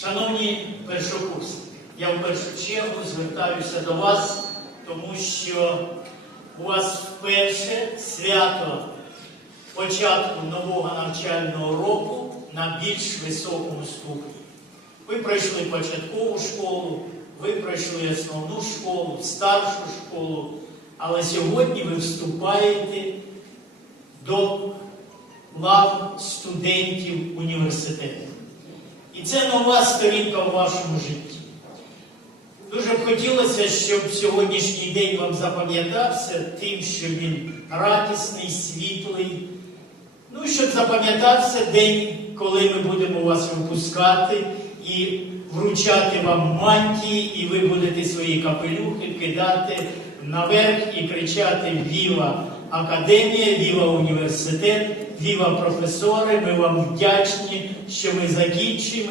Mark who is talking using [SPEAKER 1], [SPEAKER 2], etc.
[SPEAKER 1] Шановні першокурсники, я в першу чергу звертаюся до вас, тому що у вас вперше свято початку нового навчального року на більш високому ступені. Ви пройшли початкову школу, ви пройшли основну школу, старшу школу, але сьогодні ви вступаєте до лав студентів університету. І це нова сторінка в вашому житті. Дуже б хотілося, щоб сьогоднішній день вам запам'ятався тим, що він радісний, світлий. Ну, щоб запам'ятався день, коли ми будемо вас випускати і вручати вам мантії, і ви будете свої капелюхи кидати наверх і кричати Віва Академія, Віва університет, Віва професори. Ми вам вдячні, що ми закінчимо.